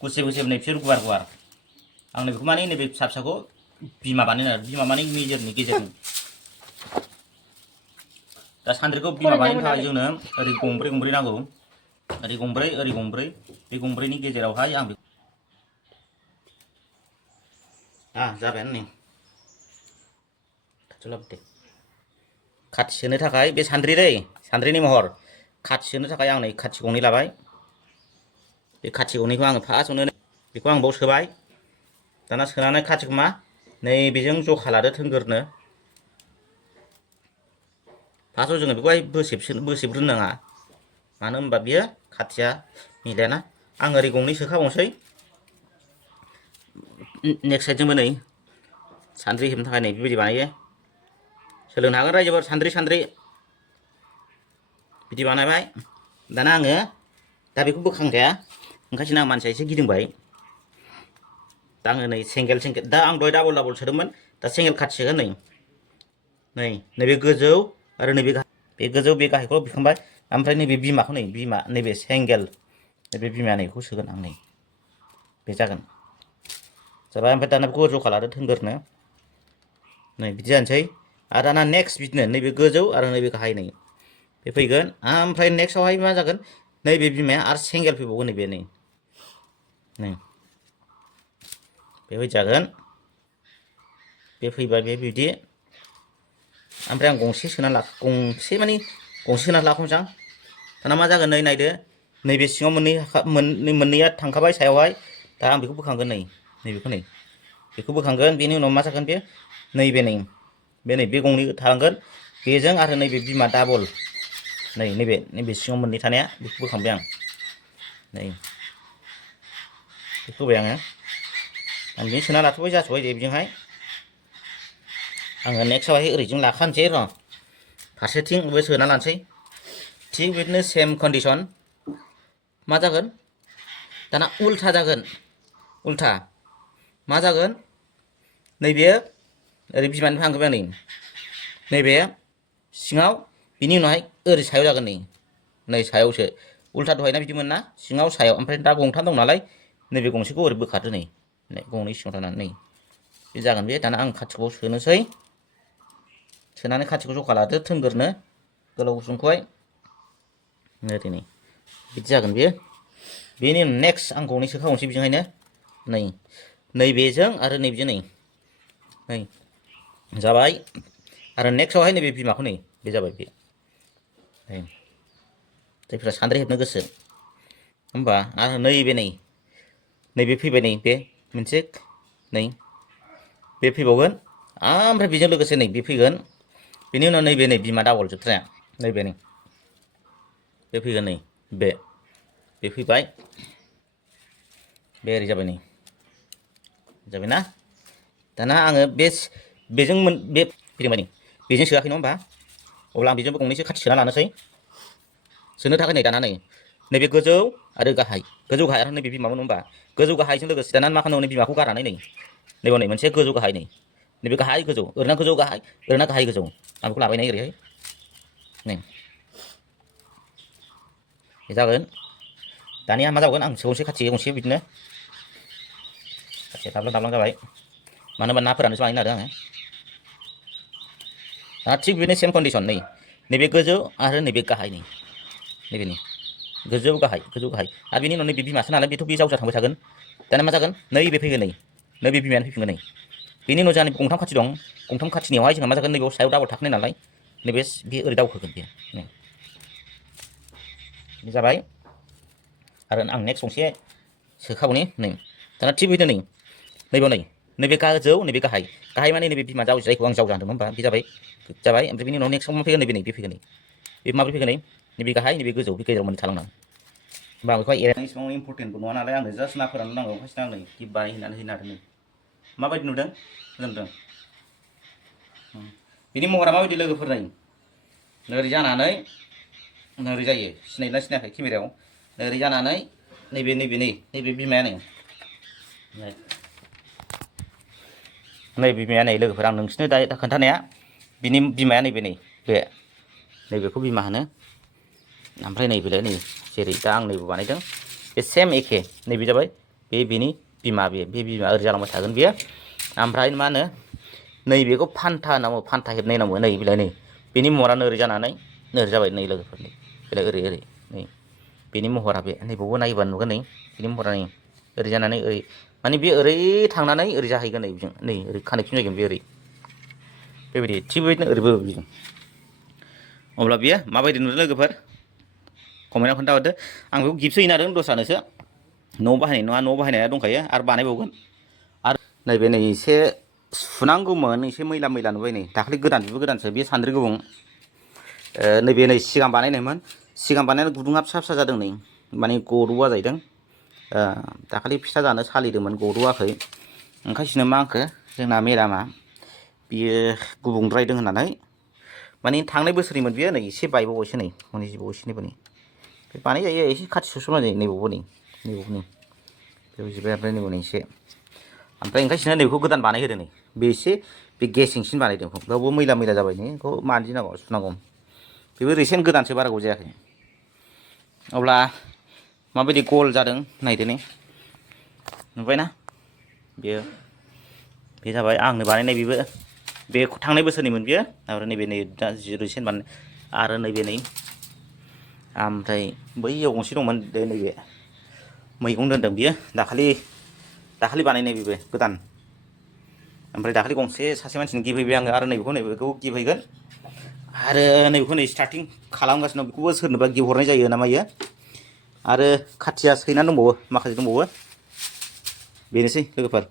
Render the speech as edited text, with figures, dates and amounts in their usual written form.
गुसेब नै बिसोर गुवार आं नैबेखौ माने नैबे फिसाखौ बिमा बानायनो बिमा माने गेजेरनि दा सान्द्रिखौ बिमा बानायनो थाखाय जोंनो ओरै गंब्रै नांगौ ओरै गंब्रै बे गंब्रैनि गेजेरावहाय आं जाबायानो नै खाथि सोनो थाखाय बे सान्द्रिनि महर खाथि सोनो थाखाय आं नै खाथि गंनै लाबाय बे खाथि गंनैखौ आङो फार्स्टआवनो बेखौ आं बाव सोबाय दाना सोनानै खाथिखौ मा नै बेजों जखा लादो थोंगोरनो फार्स्टआव जोङो बेखौहाय बोसेबग्रोनो नाङा मानो होनबा बियो खाथिया मिलायाना आं ओरै गंनै सोखाबावनोसै नेक्स्ट साइडजोंबो नै सान्द्रि हेबनो थाखाय नै बेबायदि बानायो सोलोंनो हागोन रायजोफोर सान्द्रि बिदि बानायबाय दाना आङो दा बेखौ बोखांजाया ओंखायनो आं मानसिया एसे गिदिंबाय दा आङो नै सिंगेल दा आं दहाय डाबल सोदोंमोन दा सिंगेल खाथि सोगोन नैबे गोजौ आरो नैबे बे गोजौ बे गाहायखौ बिखांबाय ओमफ्राय नैबे बिमाखौ नैबे सिंगेल नैबे बिमाया नैखौ सोगोन आं नै बे जागोन जाबाय ओमफ्राय दाना बेखौ जखा लादो थोंगोरनो नै बिदि जानोसै आरो दाना नेक्स्ट बिदिनो नैबे गोजौ आरो नैबे गाहाय नै बे फैगोन ओमफ्राय नेक्स्टआवहाय मा जागोन नैबे बिमाया आरो सिंगेल फैबावगोन नैबे नै बेबायदि जागोन बे फैबाय बे बिदि ओमफ्राय आं गंसे सोना लाखानोसै आं दाना मा जागोन नै नायदो नैबे सिङाव मोननैया थांखाबाय सायावहाय दा आं बेखौ बोखांगोन बेखौ बोखांगोन बेनि उनाव मा जागोन बे बे गंनै थालांगोन बेजों आरो नैबे बिमा डाबल नैबे सिङाव मोननै थानाया बेखौ बोखांबाय आं बेखौ होबाय आं बिदिनो सोना लाथ'बाय जाथ'बाय दे बेजोंहाय आङो नेक्स्टआवहाय ओरैजों लाखानोसै र' फारसेथिंबो सोना लानोसै थिग बिदिनो सेम कन्डिसन मा जागोन दाना उल्था जागोन मा जागोन नैबे ओरै बिमानिफ्राय हांगोबाय आं नैबे सिङाव बिनि उनावहाय ओरै सायाव जागोन नै सायावसो उल्था दहायना बिदिमोन ना सिङाव सायाव ओमफ्राय दा गंथाम दं नालाय नैबे गंसेखौ ओरै बोखारदो नै गंनै सिङाव थानानै बे जागोन बे दाना आं खाथिखौ सोनोसै सोनानै खाथिखौ जखा लादो थोंगोरनो गोलाव गुसुंखौहाय ओरै बिदि जागोन बेयो बेनि नेक्स्ट आं गंनै सोखाबावनोसै बेजोंहायनो नैबेजों आरो नैबेजों जाबाय आरो नेक्स्टआवहाय नैबे बिमाखौ बे जाबाय बे जायफोरा सान्द्रि हेबनो गोसो होमबा आरो नैबे फैबाय बे मोनसे बे फैबावगोन ओमफ्राय बेजों लोगोसे बे फैगोन बेनि उनाव नैबे बिमा डाबल जोबथारनाया बे फैगोन बे फैबाय बे ओरै जाबायना दाना आङो बेजों बे फैबाय बेजों सोआखै नङा होमबा अब्ला आं बेजोंबो गंनैसो खाथि सोना लानोसै सोनो थाखाय दाना नैबे गोजौ आरो गाहाय आरो नैबे बिमामोन नङा होमबा गोजौ गाहायजों लोगोसे दाना मा खालामनांगौ बिमाखौ गारनानै नैबे मोनसे गोजौ गाहाय नैबे गाहाय गोजौ ओरैना गोजौ गाहाय ओरैना गाहाय गोजौ आं बेखौ लाबाय ओरैहाय जागोन दानिया मा जागोन आं गंसे खाथि गंसे बिदिनो खाथिया दाब्लां जाबाय मानो होनबा ना फोराननोसो बानायनो नागिरदों आङो थिग बिदिनो सेम कन्डिसन नैबे गोजौ आरो नैबे गाहाय नैबेनि गोजौ गाहाय आरो बेनि उनाव नैबे बिमासो नालाय बेथ' बे जावजा थांबाय थागोन दाना मा जागोन नैबे फैगोन नैबे बिमायानो फैफिनगोन बेनि उनाव जोंहा गंथाम खाथि दं गंथाम खाथिनियावहाय जोंहा मा जागोन नैबेयाव सायाव डाबल थाखोनाय नालाय नैबे ओरै दावखोगोन बे जाबाय आरो आं नेक्स्ट गंसे सोखाबावनि दाना थिग बिदिनो नैबे गोजौ नैबे गाहाय माने नैबे बिमा जायखौ आं जावजा होनदोंमोन होमबा बे जाबाय ओमफ्राय बेनि उनाव नेक्स्टआव मा फैगोन बे फैगोन बे माब्रै फैगोन नैबे गाहाय नैबे गोजौ बे गेजेराव मोननै थालांनां होमबा बेखौ इसेबां इम्परटेन्टबो नङा नालाय आंनो जास्ट ना फोराननो नांगौ ओंखायनो आं गिफ्ट बानायहैनानै होनो हादों माबायदि नुदों मोजां बिनि महरा माबायदि लोगोफोर नोरै जानानै नोरै जायो सिनायोना सिनायाखै केमेरायाव नोरै जानानै नैबे बिमाया बिमाया लोगोफोर आं नोंसोरनो दा खोन्थानाया बिनि बिमाया नैबेखौ बिमा होनो ओमफ्राय नैबेलाय जेरै दा आं नैबे बानायदों बे सेम एखे नैबे जाबाय बे बेनि बिमा बे बिमा ओरै जालांबाय थागोन बेयो ओमफ्राय मा होनो नैबेखौ फान्था होनना बुङो फान्था हेबनाय होनना बुङो नै बिलाय नै बेनि महरानो ओरै जानानै ओरै जाबाय नै लोगोफोर बेलाय ओरै ओरै नै बेनि महरा बे नैबावबो नायोबा नुगोन नै बेनि महरा नै ओरै जानानै ओरै माने बे ओरै थांनानै ओरै जाहैगोन नै बेजों नै ओरै कानेक्सन जाहैगोन बे ओरै बेबायदि थिग बेबायदिनो ओरैबो बिजों अब्ला बियो माबायदि नुदों लोगोफोर कमेन्टआव खोन्थाहरदो आं बेखौ गिफ्टसो हैनो हादों दस्रानोसो न'आव बाहायनाय नङा न'आव बाहायनाया दंखायो आरो बानायबावगोन आरो नैबे नै एसे सुनांगौमोन एसे मैला मैला नुबाय नै दाख्लै गोदान बेबो गोदानसो बे सान्द्रि गुबुं नैबे नै सिगां बानायनायमोन सिगां बानायनाय गुदुङा फिसा फिसा जादों नै माने गद'आ जाहैदों दाखालि फिथा जानो सालिदोंमोन गद'आखै ओंखायसोनो मा होनखो जोंना मेदामा बियो गुबुंद्रायदों होननानै माने थांनाय बोसोरनिमोन बियो नै एसे बायबावबायसो नै हनै जिबावैसो नैबो नै बे बानायजायो एसे खाथि सौस'ना जायो नैबावबो नै नैबावबो नै बेयाव जिबाय ओमफ्राय नैबाव नै एसे ओमफ्राय ओंखायसोनो नैबेखौ गोदान बानायहोदों नै बे एसे बे गेसेंसिन बानायदों बेयावबो मैला मैला जाबाय नै बेखौ मानजिनांगौ सुनांगौ बेबो रिसेन्ट गोदानसो बारा गोबाव जायाखै अब्ला माबायदि गल जादों नायदो नै नुबायना बेयो बे जाबाय आंनो बानायनाय बेबो बे थांनाय बोसोरनिमोन बियो ओमफ्राय नैबे नै दा रिसेन्ट बानायनाय आरो नैबे नै ओमफ्राय बैयाव गंसे दंमोन नैबे मैगं दोनदों बियो दाखालि बानायनाय बेबो गोदान ओमफ्राय दाखालि गंसे सासे मानसिनो गिफ्ट हैबाय आङो आरो नैबेखौ गिफ्ट हैगोन आरो नैबेखौ नै स्टार्टिं खालामगासिनो दं बेखौबो सोरनोबा गिफ्ट हरनाय जायो ना मायो आरो खाथिया सैनानै दंबावो माखासे दंबावो बेनोसै लोगोफोर